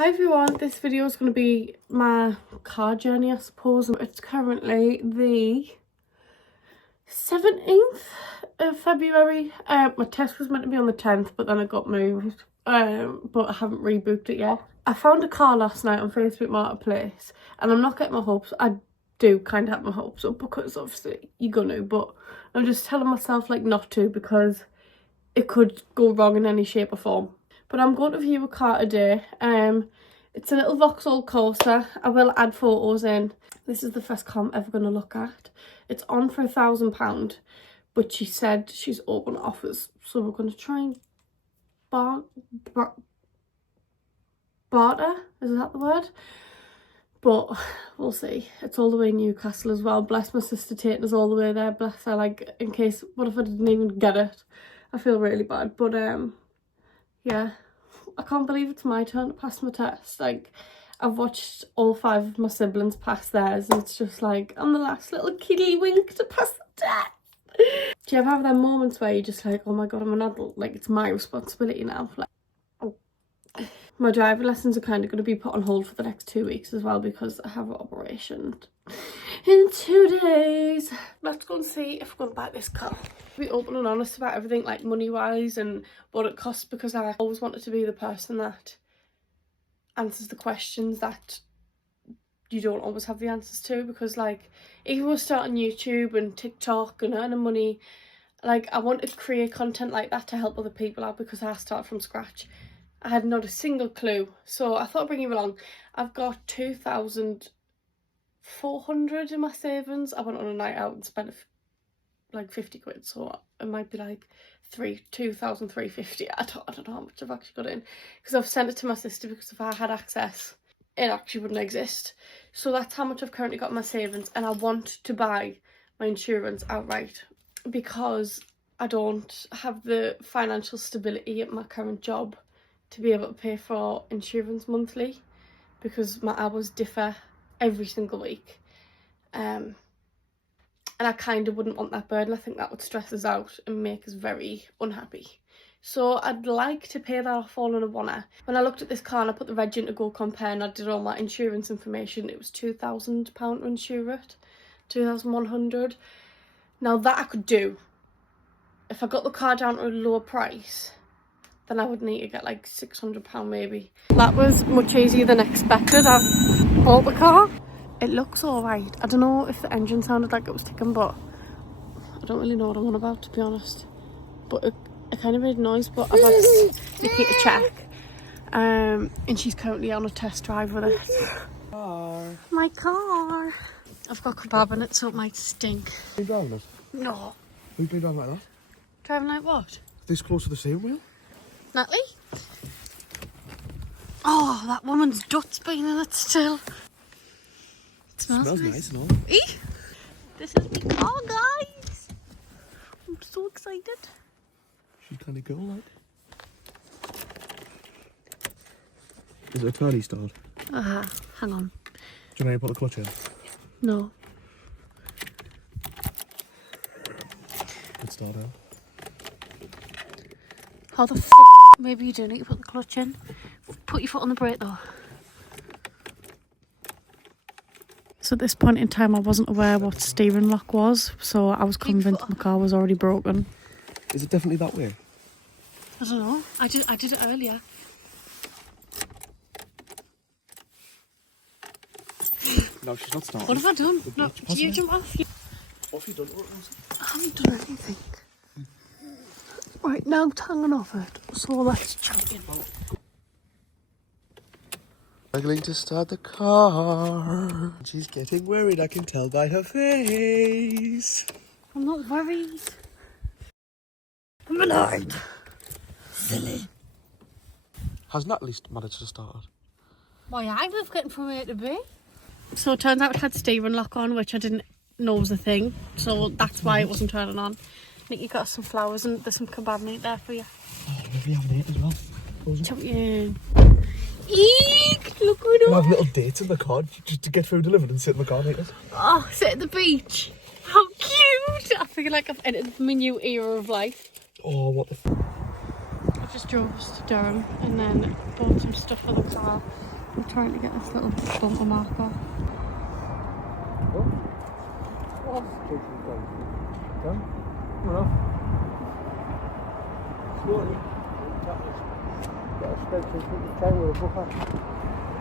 Hi everyone, this video is going to be my car journey, I suppose. It's currently the 17th of February. My test was meant to be on the 10th, but then it got moved. But I haven't rebooked it yet. I found a car last night on Facebook Marketplace, and I'm not getting my hopes. I do kind of have my hopes up because obviously you're gonna, but I'm just telling myself like not to, because it could go wrong in any shape or form. But I'm going to view a car today. It's a little Vauxhall Corsa. I will add photos in. This is the first car I'm ever going to look at. It's on for £1,000, but she said she's open offers. So we're going to try and barter. Is that the word? But we'll see. It's all the way in Newcastle as well. Bless my sister taking us all the way there. Bless her, like, in case, what if I didn't even get it? I feel really bad. But yeah, I can't believe it's my turn to pass my test. Like, I've watched all 5 of my siblings pass theirs, and it's just like, I'm the last little kiddly wink to pass the test. Do you ever have them moments where you're just like, oh my god, I'm an adult, like it's my responsibility now? Like, oh. My driving lessons are kind of going to be put on hold for the next 2 weeks as well, because I have an operation in 2 days. Let's go and see if we're going to buy this car. Be open and honest about everything, like money wise and what it costs, because I always wanted to be the person that answers the questions that you don't always have the answers to. Because like, even with starting YouTube and TikTok and earning money, like I want to create content like that to help other people out, because I started from scratch. I had not a single clue, so I thought I'd bring you along. I've got 2,400 in my savings. I went on a night out and spent like 50 quid, so it might be like 2,350. I don't know how much I've actually got in, because I've sent it to my sister, because if I had access it actually wouldn't exist. So that's how much I've currently got in my savings, and I want to buy my insurance outright, because I don't have the financial stability at my current job to be able to pay for insurance monthly, because my hours differ every single week. And I kind of wouldn't want that burden. I think that would stress us out and make us very unhappy. So I'd like to pay that off all in a one-er. When I looked at this car and I put the reg in to go compare, and I did all my insurance information, it was £2,000 to insure it, 2,100. Now that I could do. If I got the car down to a lower price, then I would need to get like £600 maybe. That was much easier than expected. I've bought the car. It looks alright. I don't know if the engine sounded like it was ticking, but I don't really know what I'm on about, to be honest. But it kind of made noise, but I've asked Nikki to check. And she's currently on a test drive with it. My car. I've got kebab in it, so it might stink. Are you driving it? No. Who's been driving like that? Driving like what? This close to the steering wheel? Natalie? Oh, that woman's dut's been in it still. It smells nice. No? Eeh! This is my car, guys. I'm so excited. She's kind of cool, like. Is it a turny start? Hang on. Do you know how you put the clutch in? No. Let's start out. How the f***? Maybe you do need to put the clutch in. Put your foot on the brake though. So at this point in time I wasn't aware what steering lock was, so I was convinced my car was already broken. Is it definitely that way? I don't know. I did it earlier. No, she's not starting. What have I done? No, do you jump off? What have you done? I haven't done anything. Right, now it's hanging off it, so let's jump in. Struggling to start the car. She's getting worried, I can tell by her face. I'm not worried. I'm annoyed. Silly. Has Natalie managed to start it? Why, I was getting from A to B. So it turns out it had steering lock on, which I didn't know was a thing, so that's why it wasn't turning on. Nick, you got some flowers and there's some kebab meat there for you. Oh, maybe have an eat as well. Champion. Eek! Look at We'll have little dates in the car just to get food delivered and sit in the car and eat it. Oh, sit at the beach. How cute! I feel like I've entered my new era of life. Oh, what the I just drove us to Durham and then bought some stuff for the car. I'm trying to get this little bumper mark off.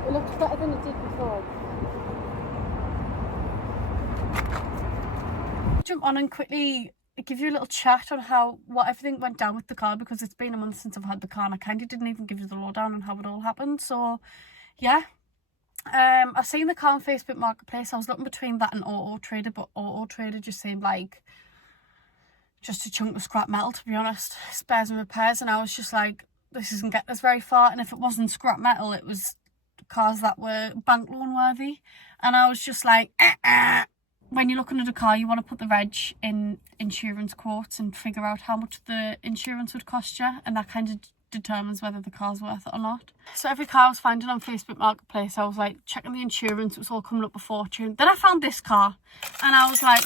It looks better than it did before. Jump on and quickly give you a little chat on what everything went down with the car, because it's been a month since I've had the car and I kind of didn't even give you the lowdown on how it all happened. So yeah, I seen the car on Facebook Marketplace. I was looking between that and Auto Trader, but Auto Trader just seemed like just a chunk of scrap metal, to be honest, spares and repairs. And I was just like, this isn't getting us very far. And if it wasn't scrap metal, it was cars that were bank loan worthy. And I was just like, when you're looking at a car, you want to put the reg in insurance quotes and figure out how much the insurance would cost you, and that kind of determines whether the car's worth it or not. So every car I was finding on Facebook Marketplace, I was like checking the insurance, it was all coming up a fortune. Then I found this car and I was like,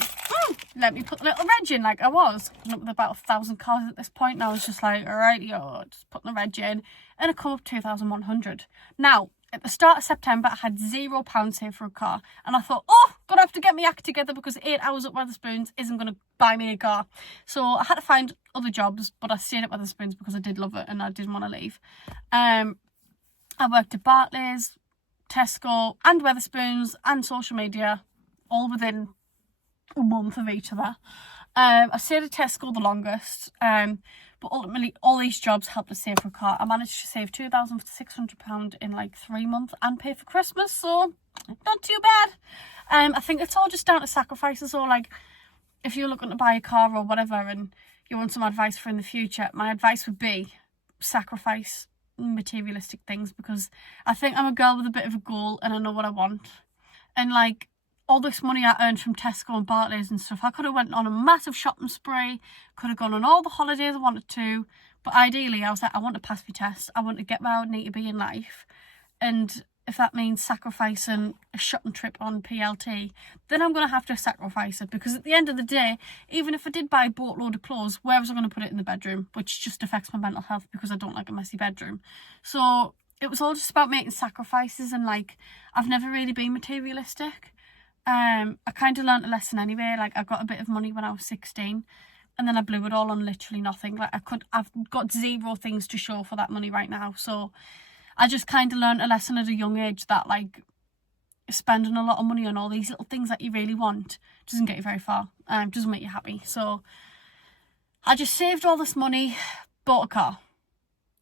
let me put the little reg in. Like, I was coming up with about 1,000 cars at this point, and I was just like, alright, just putting the reg in, and it come up 2,100. Now, at the start of September, I had £0 saved for a car, and I thought, gonna have to get my act together because 8 hours at Wetherspoons isn't gonna buy me a car. So I had to find other jobs, but I stayed at Wetherspoons because I did love it and I didn't want to leave. I worked at Barclays, Tesco, and Wetherspoons, and social media, all within a month of each other. I stayed at Tesco the longest, but ultimately all these jobs helped us save for a car. I managed to save £2,600 in like 3 months and pay for Christmas, so not too bad. I think it's all just down to sacrifices. Or like, if you're looking to buy a car or whatever and you want some advice for in the future, my advice would be sacrifice materialistic things, because I think I'm a girl with a bit of a goal and I know what I want. And like, all this money I earned from Tesco and Barclays and stuff, I could have went on a massive shopping spree, could have gone on all the holidays I wanted to, but ideally I was like, I want to pass my test, I want to get where I need to be in life, and if that means sacrificing a shopping trip on PLT, then I'm going to have to sacrifice it, because at the end of the day, even if I did buy a boatload of clothes, where was I going to put it in the bedroom, which just affects my mental health because I don't like a messy bedroom. So it was all just about making sacrifices, and like, I've never really been materialistic. I kind of learnt a lesson anyway. Like, I got a bit of money when I was 16 and then I blew it all on literally nothing. Like, I've got 0 things to show for that money right now. So I just kind of learnt a lesson at a young age that like, spending a lot of money on all these little things that you really want doesn't get you very far. Doesn't make you happy. So I just saved all this money, bought a car.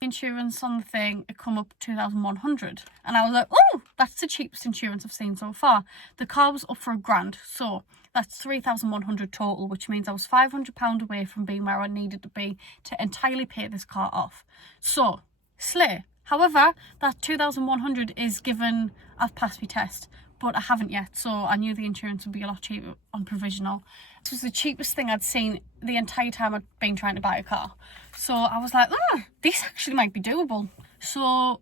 Insurance on the thing, it come up 2,100, and I was like, oh, that's the cheapest insurance I've seen so far. The car was up for £1,000, so that's 3,100 total, which means I was £500 away from being where I needed to be to entirely pay this car off. So slay. However, that 2,100 is given I've passed my test, but I haven't yet, so I knew the insurance would be a lot cheaper on provisional. This was the cheapest thing I'd seen the entire time I'd been trying to buy a car. So I was like, this actually might be doable. So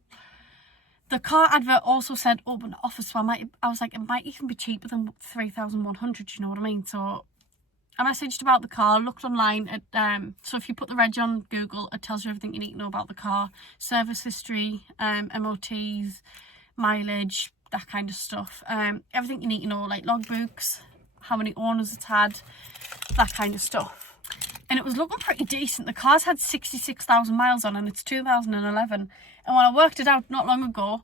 the car advert also said open offer, so I was like, it might even be cheaper than 3,100, you know what I mean? So I messaged about the car, looked online at, so if you put the reg on Google, it tells you everything you need to know about the car, service history, MOTs, mileage, that kind of stuff. Everything you need to know, like logbooks, how many owners it's had, that kind of stuff. And it was looking pretty decent. The car's had 66,000 miles on, and it's 2011. And when I worked it out not long ago,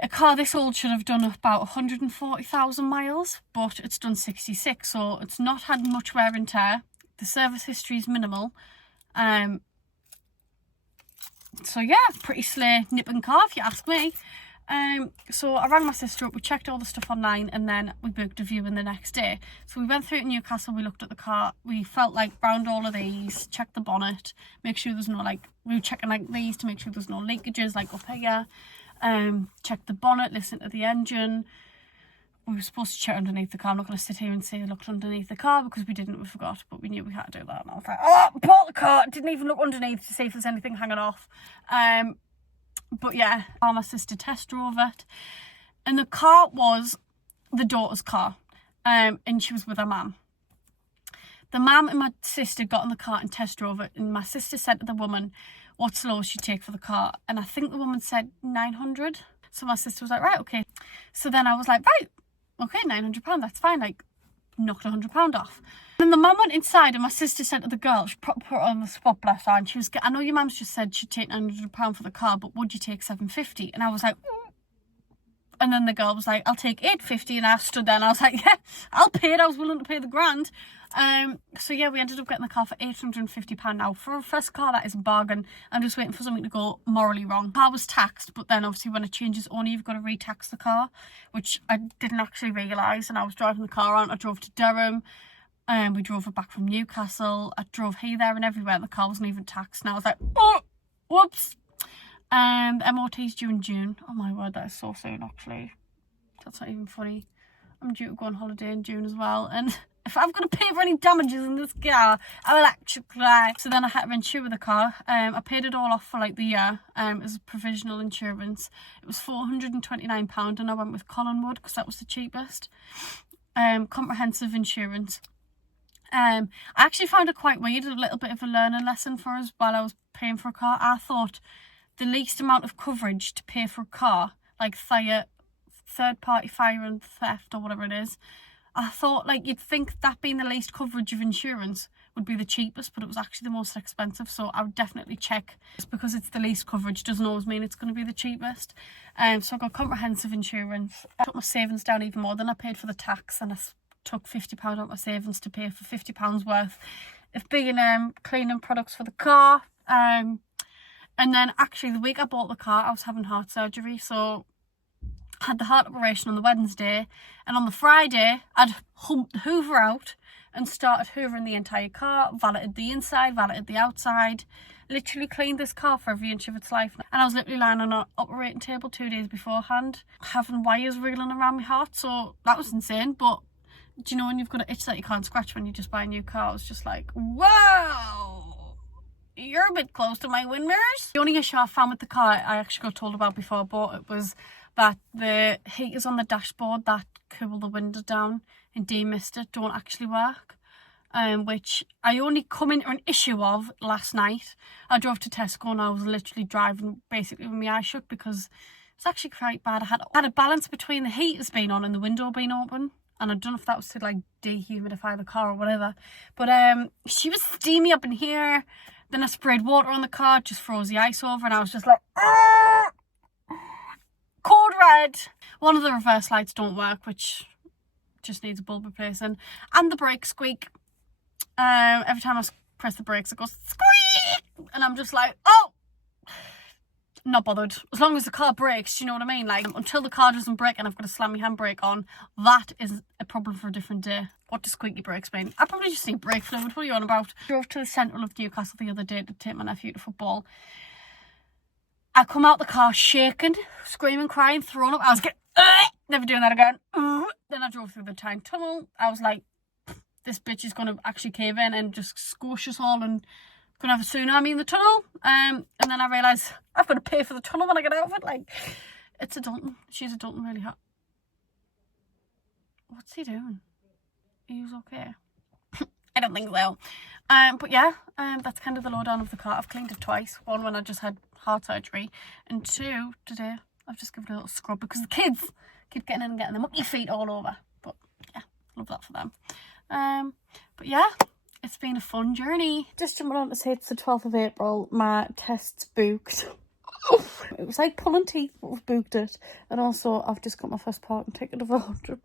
a car this old should have done about 140,000 miles, but it's done 66, so it's not had much wear and tear. The service history is minimal. So yeah, pretty slay nipping car if you ask me. So I rang my sister up, we checked all the stuff online, and then we booked a viewing the next day. So we went through to Newcastle, we looked at the car, we felt like round all of these, checked the bonnet, make sure there's no like, we were checking like these to make sure there's no leakages like up here, checked the bonnet, listened to the engine. We were supposed to check underneath the car. I'm not going to sit here and say I looked underneath the car because we didn't, we forgot, but we knew we had to do that. And I was like, bought the car, didn't even look underneath to see if there's anything hanging off. But yeah, my sister test drove it, and the car was the daughter's car, and she was with her mum. The mum and my sister got in the car and test drove it, and my sister said to the woman, what's the lowest you take for the car? And I think the woman said 900. So my sister was like, right, okay. So then I was like, right, okay, £900, that's fine. Like, knocked £100 off. And then the mum went inside and my sister said to the girl, she put her on the spot, bless her, and she was, I know your mum's just said she'd take £900 for the car, but would you take £750? And I was like, and then the girl was like, I'll take £850. And I stood there and I was like, yeah, I'll pay it. I was willing to pay the grand. So yeah, we ended up getting the car for £850 now. For a first car, that is a bargain. I'm just waiting for something to go morally wrong. The car was taxed, but then obviously when it changes owner, you've got to re-tax the car, which I didn't actually realise. And I was driving the car around. I drove to Durham. We drove it back from Newcastle. I drove here, there and everywhere. And the car wasn't even taxed. And I was like, oh, whoops. The MOT's due in June. Oh my word, that is so soon actually. That's not even funny. I'm due to go on holiday in June as well, and if I've got to pay for any damages in this car, I will actually cry. So then I had to insure the car. I paid it all off for like the year as provisional insurance. It was £429 and I went with Collingwood because that was the cheapest. Comprehensive insurance. I actually found it quite weird, a little bit of a learning lesson for us while I was paying for a car. I thought the least amount of coverage to pay for a car, like third party fire and theft or whatever it is, I thought like you'd think that being the least coverage of insurance would be the cheapest, but it was actually the most expensive. So I would definitely check. Just because it's the least coverage doesn't always mean it's going to be the cheapest. So I got comprehensive insurance. I took my savings down even more than I paid for the tax, and I took £50 out of my savings to pay for £50 worth of being cleaning products for the car. And then actually the week I bought the car, I was having heart surgery, so I had the heart operation on the Wednesday, and on the Friday I'd humped the hoover out and started hoovering the entire car, valeted the inside, valeted the outside, literally cleaned this car for every inch of its life. And I was literally lying on an operating table 2 days beforehand, having wires wriggling around my heart, so that was insane. But do you know when you've got an itch that you can't scratch when you just buy a new car? It's just like, wow, you're a bit close to my wind mirrors. The only issue I found with the car, I actually got told about before I bought it, was that the heaters on the dashboard that cool the window down and demist it don't actually work. Which I only come into an issue of last night. I drove to Tesco and I was literally driving basically with my eyes shut because it's actually quite bad. I had a balance between the heaters being on and the window being open. And I don't know if that was to like dehumidify the car or whatever. But she was steamy up in here. Then I sprayed water on the car, just froze the ice over, and I was just like, code red. One of the reverse lights don't work, which just needs a bulb replacing. And the brakes squeak. Every time I press the brakes, it goes squeak. And I'm just like, oh, not bothered. As long as the car brakes, you know what I mean? Like, until the car doesn't brake and I've got to slam my handbrake on, that is a problem for a different day. What do squeaky brakes mean? I probably just need brake fluid. What are you on about? I drove to the central of Newcastle the other day to take my nephew to football. I come out the car shaking, screaming, crying, throwing up. I was getting, never doing that again. Then I drove through the Tyne Tunnel. I was like, this bitch is going to actually cave in and just squash us all and going to have a tsunami in the tunnel. And then I realised I've got to pay for the tunnel when I get out of it. Like, it's a Dalton. She's a Dalton really hot. What's he doing? Are you okay? I don't think so. But yeah, that's kind of the lowdown of the car. I've cleaned it twice. One when I just had heart surgery, and two today I've just given it a little scrub because the kids keep getting in and getting the monkey feet all over. But yeah, love that for them. But yeah, it's been a fun journey. Just jumping on to say it's the 12th of April. My test's booked. It was like pulling teeth, but we've booked it. And also I've just got my first parking ticket of £100.